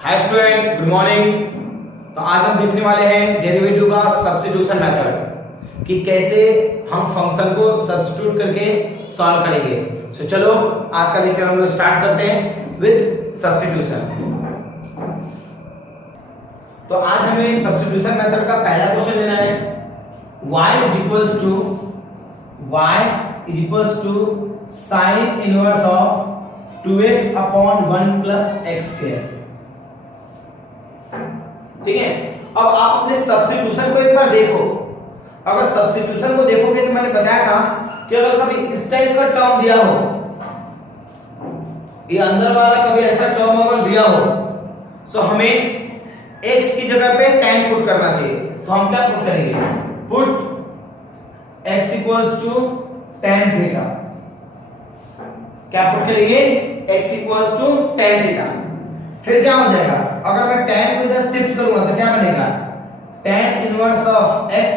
Hi student, good morning. तो आज हम देखने वाले हैं डेरिवेटिव का सब्स्टिट्यूशन मेथड कि कैसे हम फंक्शन को सब्स्टिट्यूट करके सॉल्व करेंगे। तो चलो आज का लेक्चर हम लोग स्टार्ट करते हैं विद सब्स्टिट्यूशन। तो आज हमें सब्स्टिट्यूशन मेथड का पहला क्वेश्चन लेना है। y is equals to sine inverse of 2x upon 1 plus x square. ठीक है, अब आप अपने सब्स्टिट्यूशन को एक बार देखो। अगर सब्स्टिट्यूशन को देखोगे तो मैंने बताया था कि अगर कभी इस टाइप का टर्म दिया हो, ये अंदर वाला कभी ऐसा टर्म अगर दिया हो, तो हमें x की जगह पे tan पुट करना चाहिए। तो हम क्या पुट करेंगे? Put x equals to tan theta. क्या पुट करेंगे? x equals to tan theta. फिर क्या हो जाएगा? अगर मैं tan को इधर शिफ्ट करूंगा तो क्या बनेगा? tan इनवर्स ऑफ x,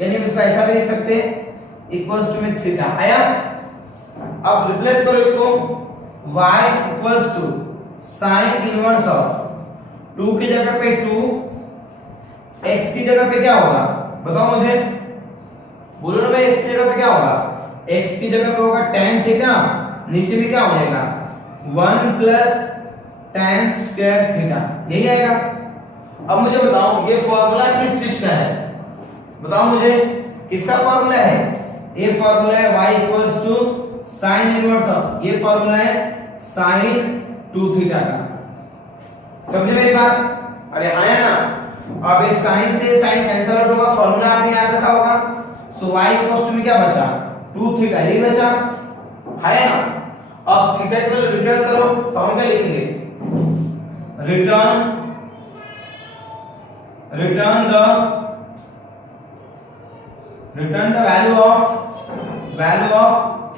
यानी हम इसको ऐसा भी लिख सकते हैं इक्वल्स टू में थीटा। आया? अब रिप्लेस करो इसको, y equals to sine inverse of 2 की जगह पे 2, x की जगह पे क्या होगा बताओ मुझे, बोलो ना भाई। x की जगह पे क्या होगा? x की जगह पे होगा tan थीटा, नीचे भी क्या हो जाएगा 1 प्लस tan स्क्वायर थीटा, यही आएगा। अब मुझे बताओ ये फॉर्मूला किस चीज का है? बताओ मुझे किसका फॉर्मूला है? ये फॉर्मूला है y equals to sine inverse of, ये फॉर्मूला है साइन 2 थीटा का। समझे मेरी बात? अरे आया ना। अब इस साइन से साइन कैंसिल आउट होगा, फॉर्मूला आपने याद रखा होगा। सो y इक्वल्स टू में क्या बचा? 2 थीटा, यही बचा है ना। अब थीटा को रिटर्न करो तो हम क्या लिखेंगे? Return the value of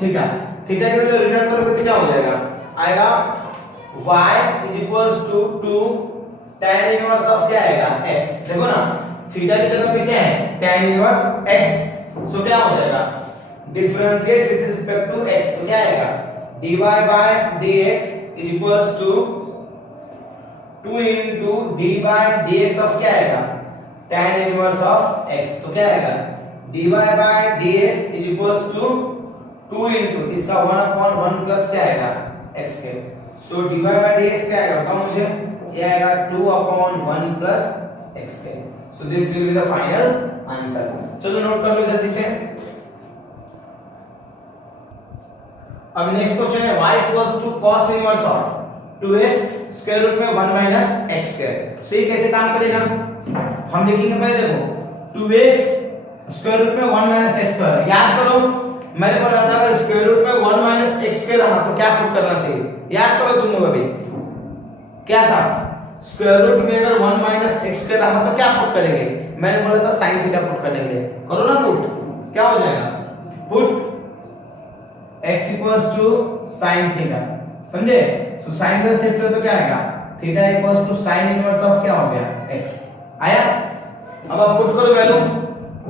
theta. Theta के लिए रिटर्न करोगे तो क्या हो जाएगा? आएगा y is equals to 2 tan inverse of क्या आएगा? x। देखो ना, थीटा की जगह पे क्या है? tan inverse x। सो क्या हो जाएगा? Differentiate with respect to x, तो क्या आएगा? dy by dx is equals to 2 into d by dx of क्या आएगा? tan inverse of x। तो क्या आएगा? dy by dx is equals to 2 into इसका 1 upon 1 प्लस क्या आएगा? x के। सो dy by dx क्या आएगा बताओ मुझे? ये आएगा 2 upon 1 प्लस x के। So this will be the final answer. चलो नोट कर लो जल्दी से। अब नेक्स्ट क्वेश्चन है y equals to cos inverse of 2x square root में 1 माइनस x स्क्वायर। सो ये कैसे काम करेगा? हम लिखेंगे पहले, देखो 2x स्क्वायर रूट में 1 माइनस x स्क्वायर। याद करो मैंने बोला था अगर स्क्वायर रूट में 1 माइनस x स्क्वायर रहा तो क्या पुट करना चाहिए? याद करो तुम लोग, अभी क्या था? स्क्वायर रूट में अगर 1 माइनस x स्क्वायर रहा तो क्या पुट करेंगे? मैंने बोला था sin थीटा पुट करेंगे। करो ना पुट, क्या हो जाएगा? Put x equals to sin theta. समझे? सो sin इधर शिफ्ट हो तो क्या आएगा? Theta equals to sin inverse of क्या हो गया? x। आया? अब आप पुट करो value,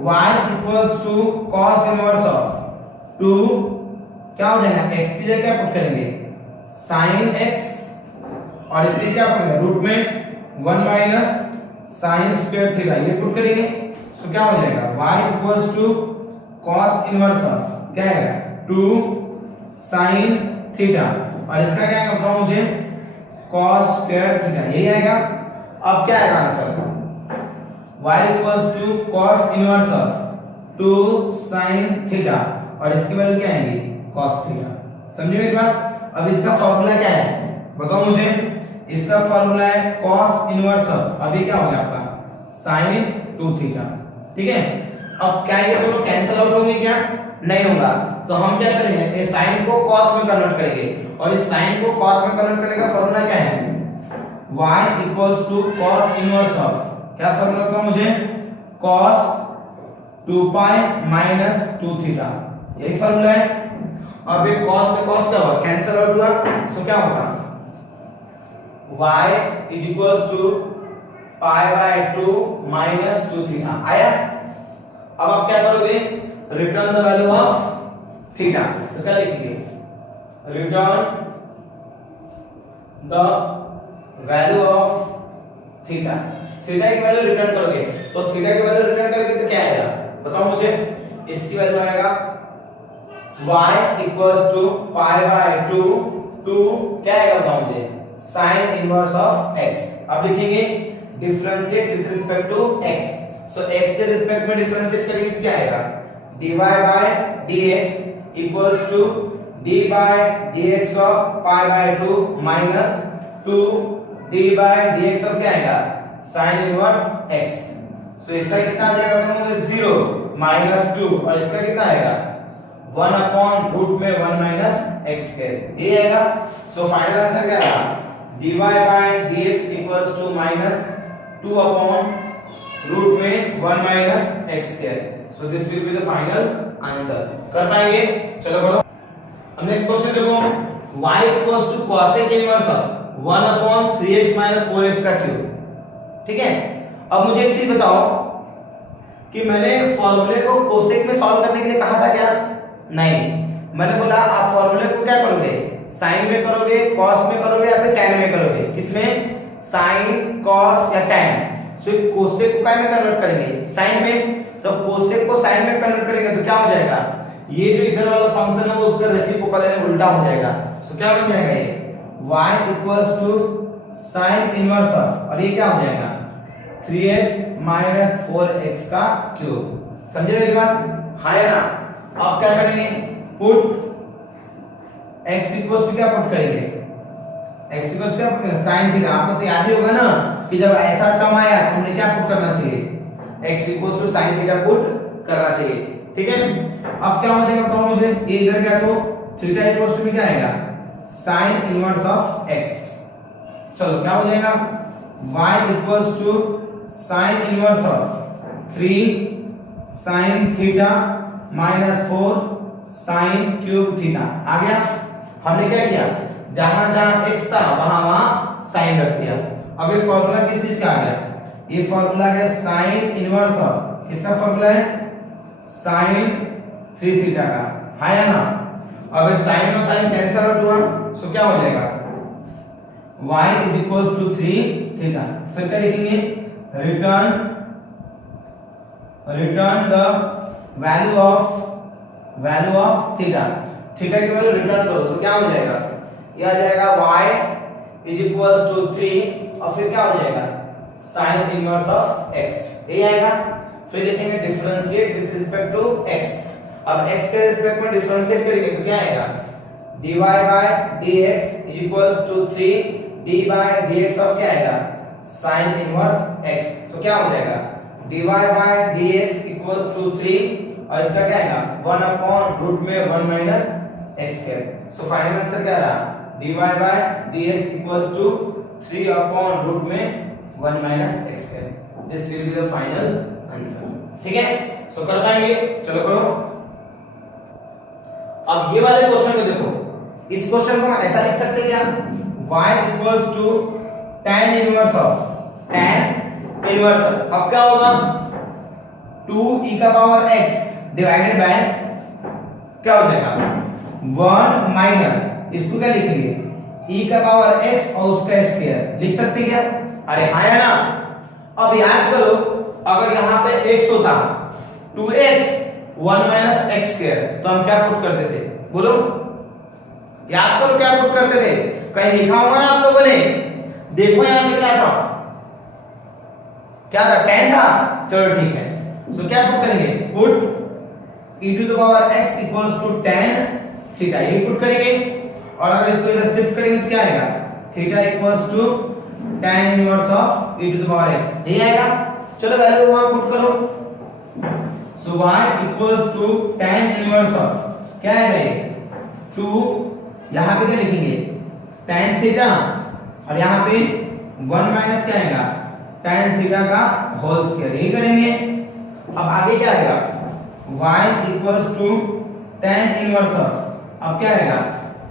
y equals to cos inverse of 2 क्या हो जाएगा? x की जगह क्या पुट करेंगे? sin x, और इसके क्या पुट करेंगे? रूट में 1 माइनस sin स्क्वायर थीटा, ये पुट करेंगे। सो क्या हो जाएगा? y equals to cos inverse of क्या आएगा? 2 sin थीटा, और इसका क्या आएगा बताओ मुझे? cos स्क्वायर थीटा, यही आएगा। अब क्या आएगा answer? y equals to cos inverse of 2 sin theta, और इसकी वैल्यू क्या आएगी? cos theta. समझे मेरी बात? अब इसका फॉर्मूला क्या है बताओ मुझे? इसका फॉर्मूला है cos इनवर्स ऑफ, अभी क्या हो गया आपका? sin 2 theta. ठीक है, अब क्या ये दोनों कैंसिल आउट होंगे क्या? नहीं होगा। तो हम क्या करेंगे? इस sin को cos में कन्वर्ट करेंगे, और इस sin को cos में कन्वर्ट करने का फॉर्मूला क्या है? y equals to cos inverse of, क्या फॉर्मूला था मुझे? cos 2 पाई माइनस 2 थीटा, यही फॉर्मूला है। अब ये cos से cos क्या हुआ? कैंसिल आउट हुआ। सो क्या होगा? y is equals to pi by 2 minus 2 theta. आया? अब आप क्या करोगे? Return the value of theta. तो क्या लिखेंगे? Return the value of theta, theta की वैल्यू रिटर्न करोगे तो थीटा की वैल्यू रिटर्न करोगे तो क्या आएगा बताओ मुझे। इसकी वैल्यू आएगा y equals to pi by 2 to क्या आएगा बताओ मुझे साइन इनवर्स ऑफ x। अब लिखेंगे differentiate with respect to x, so x के रिस्पेक्ट में डिफरेंशिएट करेंगे तो क्या आएगा dy by dx equals to d by dx of pi by 2 minus 2 d by dx of क्या आएगा साइन इनवर्स x। सो इसका कितना आ जाएगा तो मुझे 0 माइनस 2 और इसका कितना आएगा 1 अपॉन रूट में 1 माइनस x स्क्वायर ये आएगा। सो फाइनल आंसर क्या रहा dy by dx equals to minus 2 upon root में 1 minus x square. So this will be the final answer. कर पाएंगे चलो करो। अब नेक्स्ट क्वेश्चन देखो y equals to cosec inverse of 1 upon 3x minus 4x का क्यूब। ठीक है, अब मुझे एक चीज बताओ कि मैंने फॉर्मूले को कोसेक में सॉल्व करने के लिए कहा था क्या? नहीं, मैंने बोला आप फॉर्मूले को क्या करोगे साइन में करोगे, कॉस में करोगे या फिर टैन में करोगे। किसमें? साइन, कॉस या टैन। सो कोसेक को क्या में कन्वर्ट करेंगे साइन में, तो कोसेक को साइन में कन्वर्ट करेंगे तो क्या हो जाएगा ये जो इधर वाला फंक्शन है वो उसका रेसिप्रोकल यानी उल्टा हो जाएगा। सो क्या बन जाएगा ये y equals to sine inverse of और ये क्या हो जाएगा 3x माइनस 4x का क्यूब। समझे मेरी बात? हाँ या ना? आप क्या करेंगे पुट x इक्वल्स टू क्या पुट करेंगे x इक्वल्स क्या पुट करेंगे साइन थीटा। आपको तो याद ही होगा ना कि जब ऐसा टर्म आया तो हमने क्या पुट करना चाहिए x equals to sine theta put करना चाहिए। ठीक है, अब क्या हो जाएगा बताओ मुझे ये इधर क्या तो थीटा इक्वल्स टू क्या आएगा साइन इनवर्स ऑफ x। चलो क्या हो जाएगा y equals to sine inverse of 3 sine theta minus 4 sine cube theta. आ गया? हमने क्या किया जहां जहां x था वहां वहां साइन रख दिया। अब ये फार्मूला किस चीज का आ गया? ये फार्मूला है साइन इनवर्स ऑफ किसका फार्मूला है साइन 3 थीटा का। हाँ या ना? अब साइन और साइन कैंसिल आउट हुआ सो क्या हो जाएगा y is equals to 3 theta. फिर क्या लिखेंगे return the value of theta. Theta की वैल्यू रिटर्न करो तो क्या हो जाएगा ये आ जाएगा y इज इक्वल्स टू 3 और फिर क्या हो जाएगा साइन इनवर्स ऑफ x ये आएगा। फिर लिखेंगे differentiate with respect to x। अब x के रिस्पेक्ट में डिफरेंशिएट करेंगे तो क्या आएगा dy by dx is equals to 3 d by dx of क्या आएगा sin इनवर्स x। तो क्या हो जाएगा dy by dx equals to 3 और इसका क्या आएगा 1 अपॉन रूट में 1 minus x square. So final answer क्या रहा dy by dx equals to 3 upon root में 1 minus x square. This will be the final answer. ठीक है, सो कर पाएंगे चलो करो। अब ये वाले क्वेश्चन को देखो, इस क्वेश्चन को हम ऐसा लिख सकते हैं क्या y equals to tan inverse of tan inverse. अब क्या होगा 2e का पावर x डिवाइडेड बाय क्या हो जाएगा 1 माइनस इसको क्या लिखेंगे e का पावर x और उसका स्क्वायर लिख सकते क्या? अरे हाँ या ना? अब याद करो अगर यहाँ पे x होता 2x 1 माइनस x स्क्वायर तो हम क्या पुट करते थे बोलो? याद करो क्या पुट करते थे? कहीं लिखा होगा ना आप लोगों ने? देखो यहाँ पे क्या था tan था। चलो ठीक है, सो क्या पुट करेंगे put e to the power x equals to tan theta ये पुट करेंगे और अगर इसको इधर शिफ्ट करेंगे तो क्या आएगा theta equals to tan inverse of e to the power x ये आएगा। चलो वैल्यू वहां पुट करो। So y equals to tan inverse of क्या आएगा ये 2 यहां पे क्या लिखेंगे tan थीटा और यहां पे 1 माइनस क्या आएगा tan थीटा का होल स्क्वायर यही करेंगे। अब आगे क्या आएगा y equals to tan inverse of अब क्या आएगा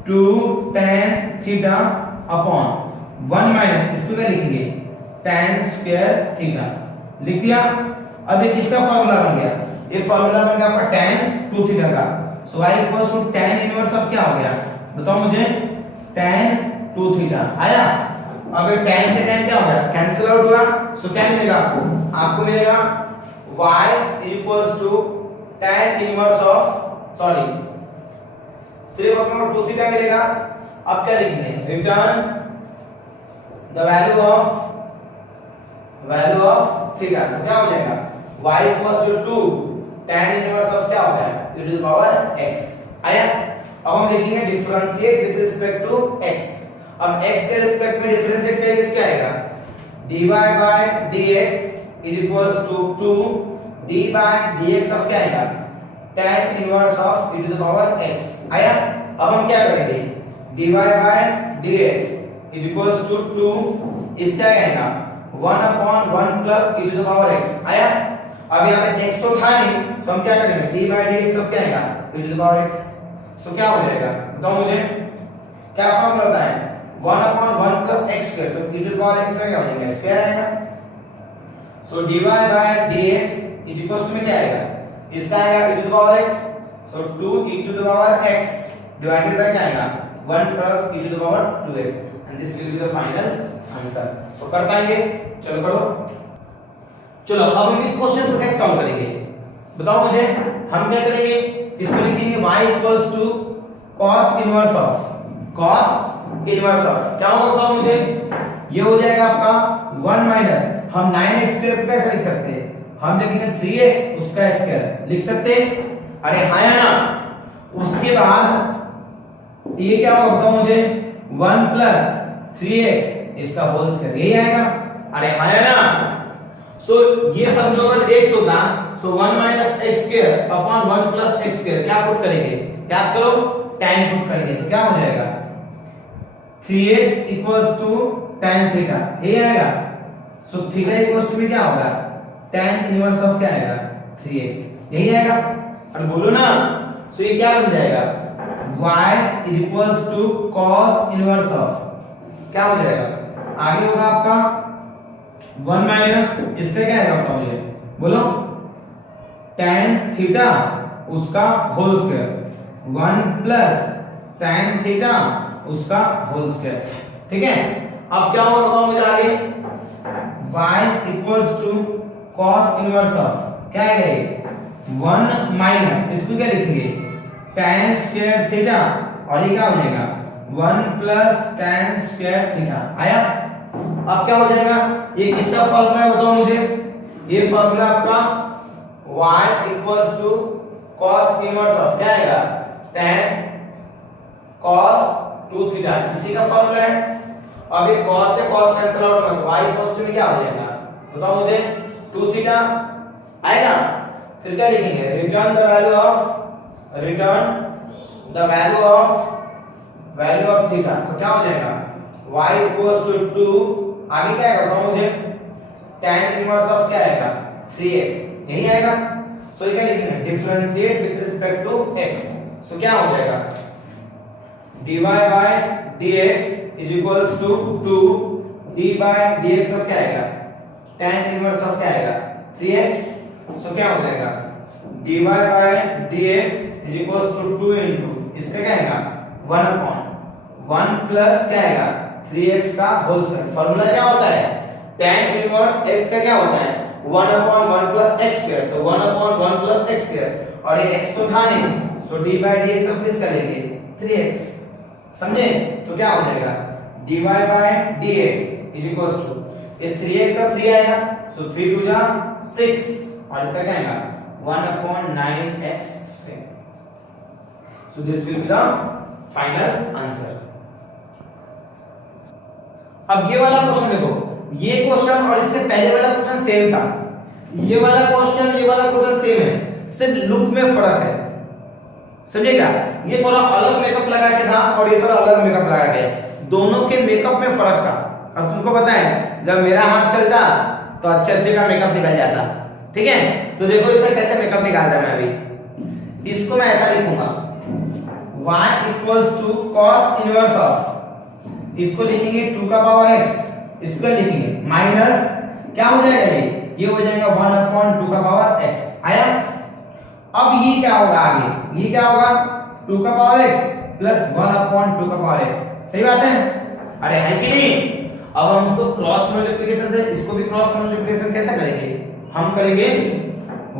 2 tan थीटा अपॉन 1 माइनस इसको क्या लिखेंगे tan स्क्वायर थीटा लिख दिया। अब ये किसका फार्मूला बन गया? ये फार्मूला बन गया आपका tan 2 थीटा का। So y equals to tan inverse of क्या हो गया बताओ मुझे tan 2 थीटा आया। अब ये tan से tan क्या हो गया, कैंसिल आउट हुआ। सो क्या मिलेगा आपको, आपको मिलेगा y equals to tan inverse of, sorry सिर्फ अपने को 2 थीटा मिलेगा। अब क्या लिखना है, return the value of theta. तो क्या हो जाएगा, y equals to 2 tan inverse of क्या हो गया, e to the power x आया। अब हम लिखेंगे differentiate with respect to x। अब x के रिस्पेक्ट में डिफरेंशिएट करेंगे तो क्या आएगा, dy by dx is equals to 2 d by dx of क्या आएगा, tan inverse of e to the power x आया। अब हम क्या करेंगे, dy by dx is equals to 2 इसका आएगा 1/1 plus e to the power x आया। अब यहां पे x तो था नहीं, तो हम क्या करेंगे, d बाय dx ऑफ क्या आएगा, e to the power x। So क्या हो जाएगा, बताओ मुझे क्या फॉर्मूला होता है, 1/1 प्लस x स्क्वायर। तो e to the power x का क्या हो जाएगा, स्क्वायर आएगा। So dy by dx is equals to में क्या आएगा, इसका आएगा e to the power x। So 2 e to the power x divided by क्या आएगा, 1 plus e to the power 2x and this will be the final answer. So कर पाएंगे, चलो करो। चलो अब हम इस क्वेश्चन को कैसे सॉल्व करेंगे, बताओ मुझे। हम क्या करेंगे, इसको लिखेंगे y equals to cos inverse of, cos inverse of क्या होगा बताओ मुझे, ये हो जाएगा आपका 1 माइनस, हम 9x स्क्वायर को कैसे लिख सकते हैं, हम लिखेंगे 3x उसका स्क्वायर लिख सकते हैं। अरे हाँ या ना, उसके बाद ये क्या होगा बताओ मुझे, 1 प्लस 3x इसका होल स्क्वायर, यही आएगा। अरे हाँ या ना, सो ये समझो अगर x होता, सो 1 minus x square upon 1 plus x square क्या पुट करेंगे, क्या करो, tan पुट करेंगे। तो क्या हो जाएगा, 3x equals to tan theta, ये आएगा। सो थीटा इक्वल्स टू में क्या होगा, tan इनवर्स ऑफ क्या आएगा, 3x, यही आएगा। और बोलो ना, सो ये क्या बन जाएगा, y equals to cos inverse of क्या हो जाएगा, आगे होगा आपका 1 माइनस इससे क्या आएगा बताओ मुझे, बोलो, tan थीटा उसका whole square, 1 plus tan theta उसका होल स्क्वायर, ठीक है। अब क्या होगा बताओ मुझे आगे, y equals to cos inverse of क्या आएगा ये, 1 माइनस इसको क्या लिखेंगे, tan स्क्वायर थीटा, और ये क्या हो जाएगा 1 प्लस tan स्क्वायर थीटा आया। अब क्या हो जाएगा, ये किसका फॉर्मूला है बताओ मुझे, ये फॉर्मूला आपका y equals to cos inverse of क्या आएगा, tan cos 2 थीटा, इसी का फॉर्मूला है। अब ये cos से cos कैंसिल आउट होगा, तो y इक्वल्स टू में क्या हो जाएगा बताओ मुझे, 2 थीटा आएगा। फिर क्या लिखेंगे, return the value of theta. तो क्या हो जाएगा, y इक्वल्स टू 2, आगे क्या आएगा बताओ मुझे, tan इनवर्स ऑफ क्या आएगा, 3x, यही आएगा। सो ये क्या लिखेंगे, differentiate with respect to x। So क्या हो जाएगा, dy by dx is equals to 2 d by dx of क्या आएगा, tan इनवर्स ऑफ क्या आएगा, 3x। सो क्या हो जाएगा, dy by dx is equals to 2 into इसका क्या आएगा 1/1 प्लस क्या आएगा 3x का होल स्क्वायर। फार्मूला क्या होता है, tan इनवर्स x का क्या होता है 1/1 प्लस x स्क्वायर, तो 1/1 प्लस x स्क्वायर, और ये x तो था नहीं, so d by dx of इसका लेंगे 3x, समझे। तो क्या हो जाएगा, dy by dx is equals to ये 3x का 3 आएगा, सो 3 2 जा 6, और इसका क्या आएगा 1/9x square. So this will be the final answer. अब ये वाला क्वेश्चन देखो, ये क्वेश्चन और इससे पहले वाला क्वेश्चन सेम था, ये वाला क्वेश्चन सेम है, सिर्फ लुक में फर्क है, समझेगा। ये थोड़ा अलग मेकअप लगा के था और ये थोड़ा अलग मेकअप लगा के, दोनों के मेकअप में फर्क था। अब तुमको पता है जब मेरा हाथ चलता तो अच्छे का मेकअप निकल जाता, ठीक है। तो देखो इसका कैसे मेकअप निकालता है, मैं अभी इसको मैं ऐसा लिखूंगा, y equals to cos inverse of, इसको लिखेंगे 2 का पावर x, इसको लिखेंगे माइनस क्या हो जाएगा, ये हो जाएगा 1/2 का पावर x आया। अब ये क्या होगा आगे, ये क्या होगा 2 का पावर x प्लस 1/2 का पावर x, सही बात है, अरे है कि नहीं। अब हम इसको क्रॉस मल्टीप्लिकेशन से, इसको भी क्रॉस मल्टीप्लिकेशन कैसे करेंगे, हम करेंगे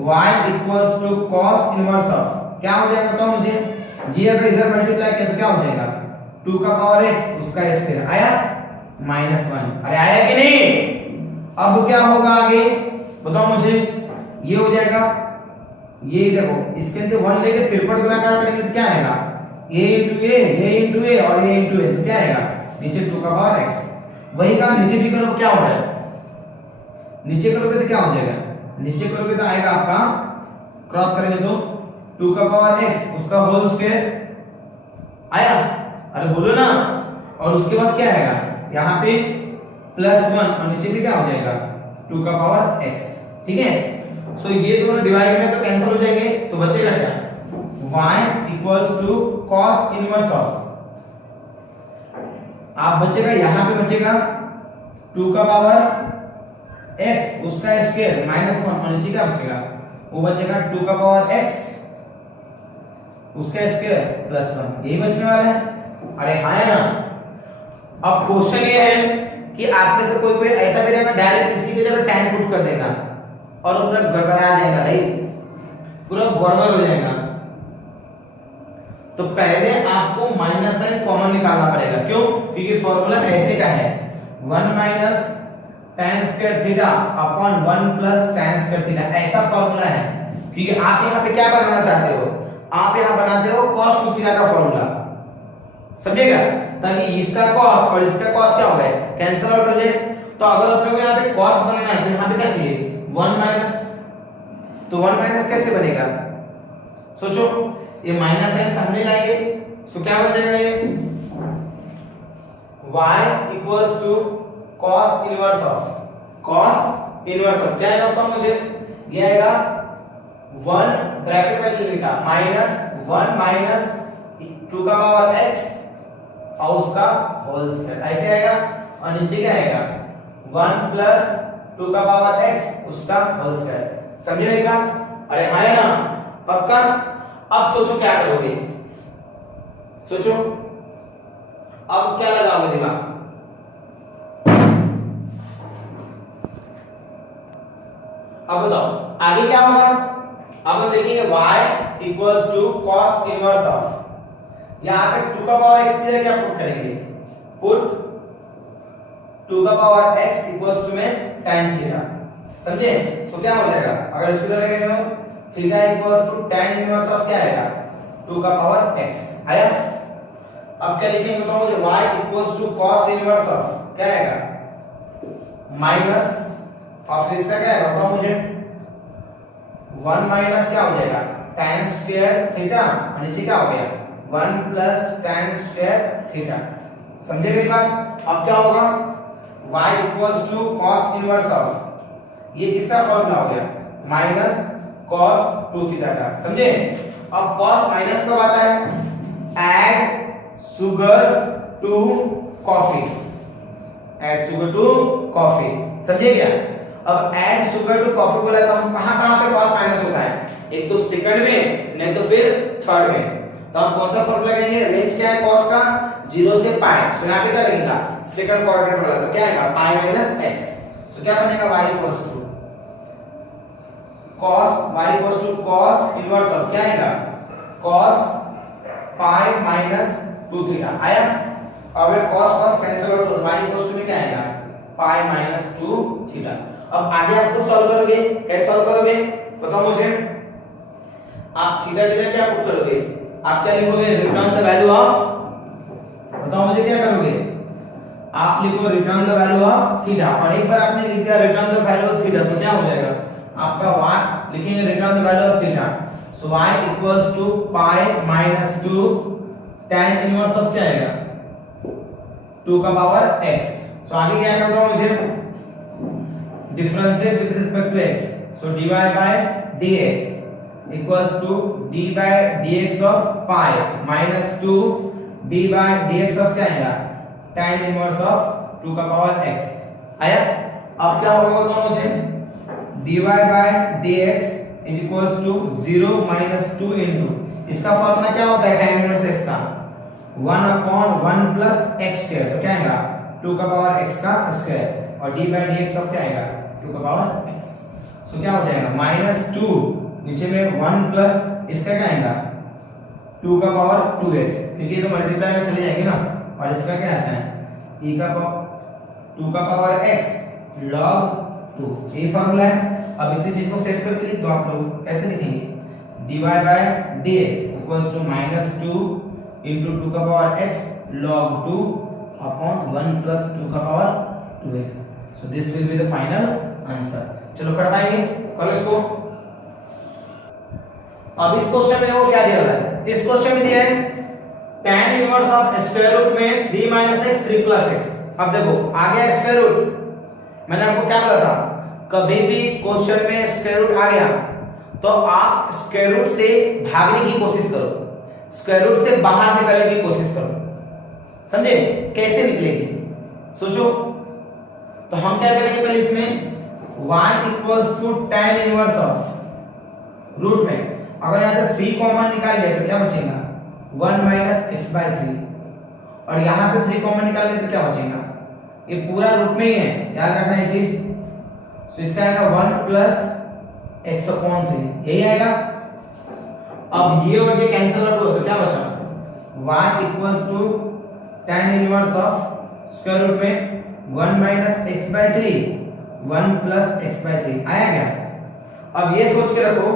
y equals to cos inverse of, क्या हो जाएगा बताओ मुझे, ये अगर इधर मल्टीप्लाई किया तो क्या हो जाएगा 2 का पावर x उसका स्क्वायर आया -1, अरे आया कि नहीं। अब क्या होगा आगे बताओ मुझे, ये हो जाएगा, ये देखो इसके अंदर 1 लेके 63 गुना करेंगे तो क्या आएगा a into a, a into a और a into a, तो क्या आएगा नीचे 2 का पावर x, वही काम नीचे भी करो, क्या हो रहा है, नीचे करोगे तो क्या हो जाएगा, नीचे करोगे तो आएगा आपका, क्रॉस करेंगे तो 2 का पावर x उसका होल स्क्वायर आया, अरे बोलो ना, और उसके बाद क्या आएगा यहाँ पे +1 और नीचे भी क्या हो जाएगा 2 का पावर x, ठीक है। सो ये दोनों डिवाइड में तो कैंसिल हो जाएंगे, तो बचेगा क्या y equals to cos inverse of, आप बचेगा यहाँ पे बचेगा 2 का पावर x उसका स्क्वायर -1 और नीचे क्या बचेगा, वो बचेगा 2 का पावर x उसका स्क्वायर +1, यही बचने वाला है, अरे हाँ है ना। अब क्वेश्चन ये है कि आप में से कोई ऐसा करेगा डायरेक्ट इसी की जगह tan पुट कर देगा और पूरा गड़बड़ा जाएगा भाई, पूरा गड़बड़ हो जाएगा। तो पहले आपको माइनस साइन कॉमन निकालना पड़ेगा, क्यों, क्योंकि फॉर्मूला ऐसे का है 1 minus tan square theta upon 1 plus tan square theta, ऐसा फॉर्मूला है। क्योंकि आप यहाँ पे क्या बनाना चाहते हो, आप यहाँ बनाते हो cos 2 थीटा का फॉर्मूला, समझिएगा, ताकि इसका cos और इसका cos क्या हो गए कैंसिल आउट हो जाए। तो अगर अपने को यहाँ पे cos बनाना है तो यहाँ पे क्या चाहिए 1 माइनस, तो 1 माइनस कैसे बनेगा, सोचो, ये माइनस साइन सामने लाएंगे तो क्या बन जाएगा, ये y equals to cos inverse of, cos inverse of क्या आएगा बताओ मुझे, ये आएगा 1 ब्रैकेट में लिखा -1 माइनस 2 का पावर x और उसका होल स्क्वायर, ऐसे आएगा, और नीचे क्या आएगा 1 प्लस 2 का पावर x उसका होल स्क्वायर, समझिएगा, अरे हाँ है ना, पक्का। अब सोचो क्या करोगे, सोचो अब क्या लगाओगे दिमाग, अब बताओ आगे क्या होगा। अब हम देखेंगे y equals to cos inverse of, यहाँ पे 2 का पावर x की जगह क्या पुट करेंगे, पुट 2 का पावर x इक्वल्स टू में tan थीटा, समझे। सो क्या हो जाएगा, अगर इसकी तरह करेंगे तो theta equals to tan inverse of क्या आएगा 2 का पावर x आया। अब क्या लिखेंगे बताओ मुझे, y equals to cos inverse of क्या आएगा माइनस, और फिर इसका क्या आएगा बताओ मुझे 1 माइनस क्या हो जाएगा tan स्क्वायर थीटा, और नीचे क्या हो गया 1 प्लस tan स्क्वायर थीटा, समझे मेरी बात। अब क्या होगा y equals to cos inverse of, ये किसका फॉर्मूला हो गया माइनस cos 2 थीटा का, समझे। अब cos माइनस कब आता है, add sugar to coffee, add sugar to coffee, समझे क्या। अब ऐड शुगर टू कॉफी बोला तो हम कहां पे cos माइनस होता है, एक तो सेकंड में नहीं तो फिर थर्ड में, तो हम कौन सा फॉर्मूला कहेंगे, रेंज क्या है cos का 0 से पाई, सो यहां पे क्या लगेगा सेकंड क्वाड्रेंट वाला, तो क्या आएगा पाई माइनस x, सो क्या बनेगा y equals to cos inverse of क्या आएगा cos पाई माइनस 2 थीटा आया। अब ये cos कैंसिल आउट तो y इक्वल्स टू में क्या आएगा पाई माइनस 2 थीटा। अब आगे आप खुद सॉल्व करोगे, कैसे सॉल्व करोगे बताओ मुझे, आप थीटा की जगह क्या पुट करोगे, आप क्या लिखोगे रिटर्न द वैल्यू ऑफ, बताओ मुझे क्या करोगे, आप लिखो return the value of theta, और एक बार आपने लिख दिया return the value of theta तो क्या हो जाएगा आपका y, लिखेंगे return the value of theta, so y equals to pi minus 2 tan inverse of क्या आएगा 2 का पावर x। सो आगे क्या आएगा बताओ मुझे, differentiate with respect to x, so dy by dx equals to d by dx of pi minus 2 d by dx of क्या आएगा tan इनवर्स ऑफ 2 का पावर x आया। अब क्या होगा बताओ मुझे, dy by dx is equals to 0 minus 2 into, इसका फॉर्मूला क्या होता है tan इनवर्स x का 1 अपॉन 1 प्लस x स्क्वायर, तो क्या आएगा 2 का पावर x का स्क्वायर और d by D x of क्या आएगा 2 का पावर x। सो क्या हो जाएगा -2 नीचे में 1 प्लस इसका क्या आएगा 2 का पावर 2x, क्योंकि ये तो मल्टीप्लाई में चले जाएंगे ना। और इसका क्या आता है e का पावर 2 का पावर x log 2, ये फॉर्मूला है। अब इसी चीज को सेट करके लिख दो आप लोग। कैसे लिखेंगे dy by dx equals to -2 into 2 का power x log 2 upon 1 plus 2 का पावर 2x। so this will be the final answer। चलो कर पाएंगे, करो इसको। अब इस क्वेश्चन में वो क्या दिया हुआ है, इस क्वेश्चन में दिया है tan inverse of square root में 3 - x 3 + x। अब देखो आ गया स्क्वायर रूट, मैंने आपको क्या बोला था कभी भी क्वेश्चन में स्क्वायर रूट आ गया तो आप स्क्वायर रूट से भागने की कोशिश करो, स्क्वायर रूट से बाहर निकलने की कोशिश करो। समझे कैसे निकलेंगे सोचो। तो हम क्या करेंगे पहले इसमें y equals to tan inverse of root में अगर यहां से 3 कॉमन निकाल लिया तो क्या बचेगा 1 - x/3 और यहां से 3 कॉमन निकाल लिया तो क्या बचेगा, ये पूरा रूट में ही है, याद रखना ये चीज। तो इसका आएगा 1 + x/3 यही आएगा। अब ये और ये कैंसिल आउट हुआ तो क्या बचा y equals to tan inverse of square root में 1 - x/3 1 + x/3 आया क्या। अब ये सोच के रखो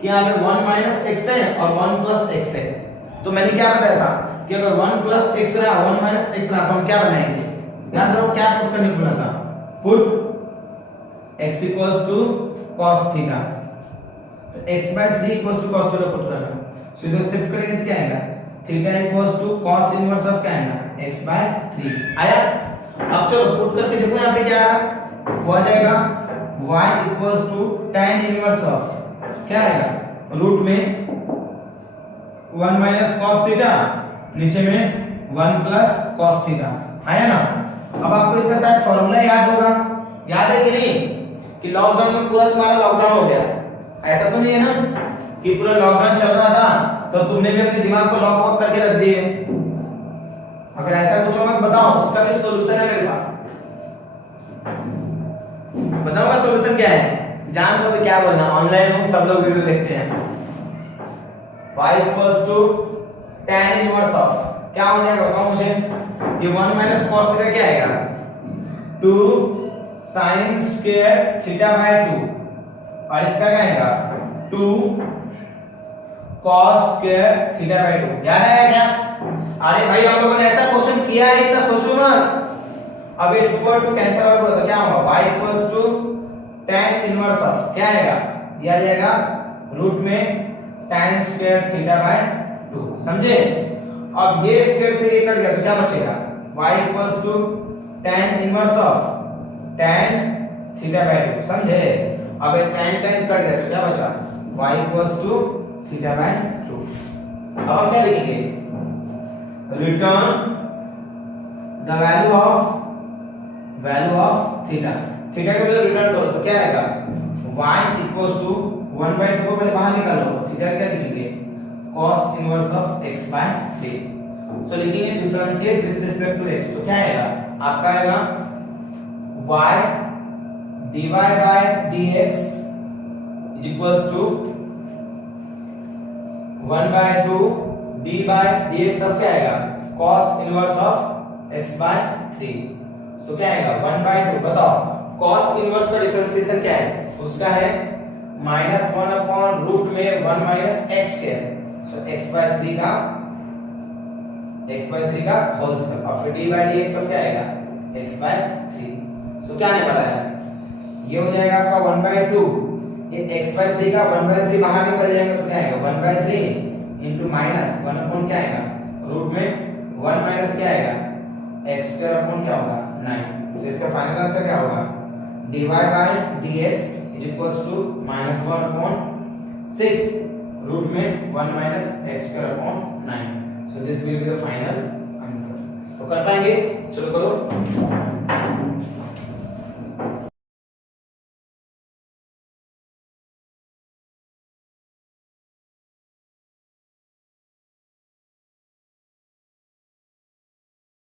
कि यहाँ पे 1 - x है और 1 + x है। तो मैंने क्या बताया था कि अगर 1 + x रहा 1 - x रहा तो हम क्या बनाएंगे, याद रखो क्या पुट करने को बोला था, put x equals to cos theta. तो x/3 equals to cos theta put करना, सो इधर शिफ्ट करेंगे तो क्या आएगा theta equals to cos inverse of क्या आएगा x/3 आया। अब चलो पुट करके देखो यहाँ पे क्या आ रहा वो आ जाएगा y equals to tan inverse of क्या आएगा रूट में 1 - cos थीटा नीचे में 1 + cos थीटा आया ना। अब आपको इसका शायद फॉर्मूला याद होगा, याद है कि नहीं कि लॉकडाउन में पूरा तुम्हारा लॉकडाउन हो गया, ऐसा तो नहीं है ना कि पूरा लॉकडाउन चल रहा था तो तुमने भी अपने दिमाग को लॉक वॉक करके रख दिए। अगर ऐसा कुछ होगा तो बताओ, उसका भी सॉल्यूशन है मेरे पास। बताओ का सॉल्यूशन क्या है, जान दो भी क्या बोलना, ऑनलाइन हम सब लोग वीडियो देखते हैं। y equals to tan inverse of क्या हो जाएगा बताओ मुझे, ये 1 - cos थीटा क्या आएगा 2 sin स्क्वायर थीटा/2 और इसका क्या आएगा 2 cos स्क्वायर थीटा/2। याद आया क्या। अरे भाई हम लोगों ने ऐसा क्वेश्चन किया है, इतना सोचो मत। अब ये 2 और 2 कैंसिल आउट हुआ तो क्या होगा y equals to tan inverse of क्या आएगा, ये आ जाएगा रूट में tan स्क्वायर थीटा/2। समझे। अब ये स्क्वायर से ये कट गया तो क्या बचेगा y equals to tan inverse of tan थीटा/2। समझे। अब ये tan कट गया तो क्या बचा y इक्वल्स टू थीटा/2। अब हम क्या लिखेंगे return the value of theta. Theta के बदले रिटर्न करो तो क्या आएगा y इक्वल्स टू 1/2 को पहले बाहर निकालो तो थीटा क्या लिखेंगे cos inverse of x/3। So लिखेंगे differentiate with respect to x तो क्या आएगा आपका आएगा y dy by dx is equals to 1/2 d by dx of क्या आएगा cos इनवर्स ऑफ x/3। सो क्या आएगा 1/2। बताओ cos इनवर्स का डिफरेंशिएशन क्या है, उसका है -1 अपॉन रूट में 1 - x स्क्वायर। सो x/3 का होल स्क्वायर और फिर d by dx of क्या आएगा x/3। सो क्या आने वाला है ये हो जाएगा आपका 1/2, ये x/3 का 1/3 बाहर निकल जाएगा तो क्या आएगा 1/3 into -1 अपॉन क्या आएगा रूट में 1 माइनस क्या आएगा x स्क्वायर अपॉन क्या होगा 9। तो इसका फाइनल आंसर क्या होगा dy by dx is equals to -1 upon 6 root में 1 minus x square upon 9। So this will be the final answer। तो कर पाएंगे, चलो करो।